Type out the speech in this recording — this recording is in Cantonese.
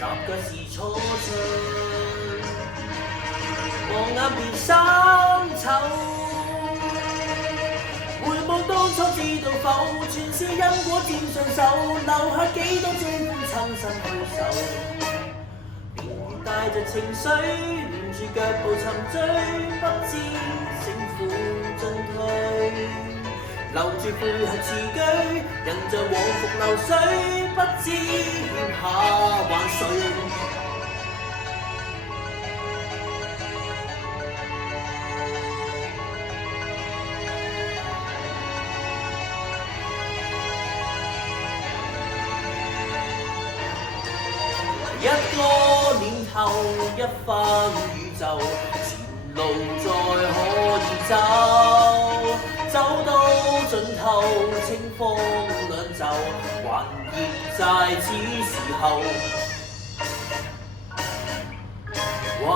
踏腳是初春，望眼變生醜。回望當初知道否，全是因果佔上手，留下幾多這般親身去受。便帶着情緒，沿住腳步尋追，不知勝負進退。留住悔恨詞句，人像往復流水，不知欠下還誰。一個念頭，一番宇宙，前路再可以走，走到盡頭，清風兩袖，還熱在此時候，還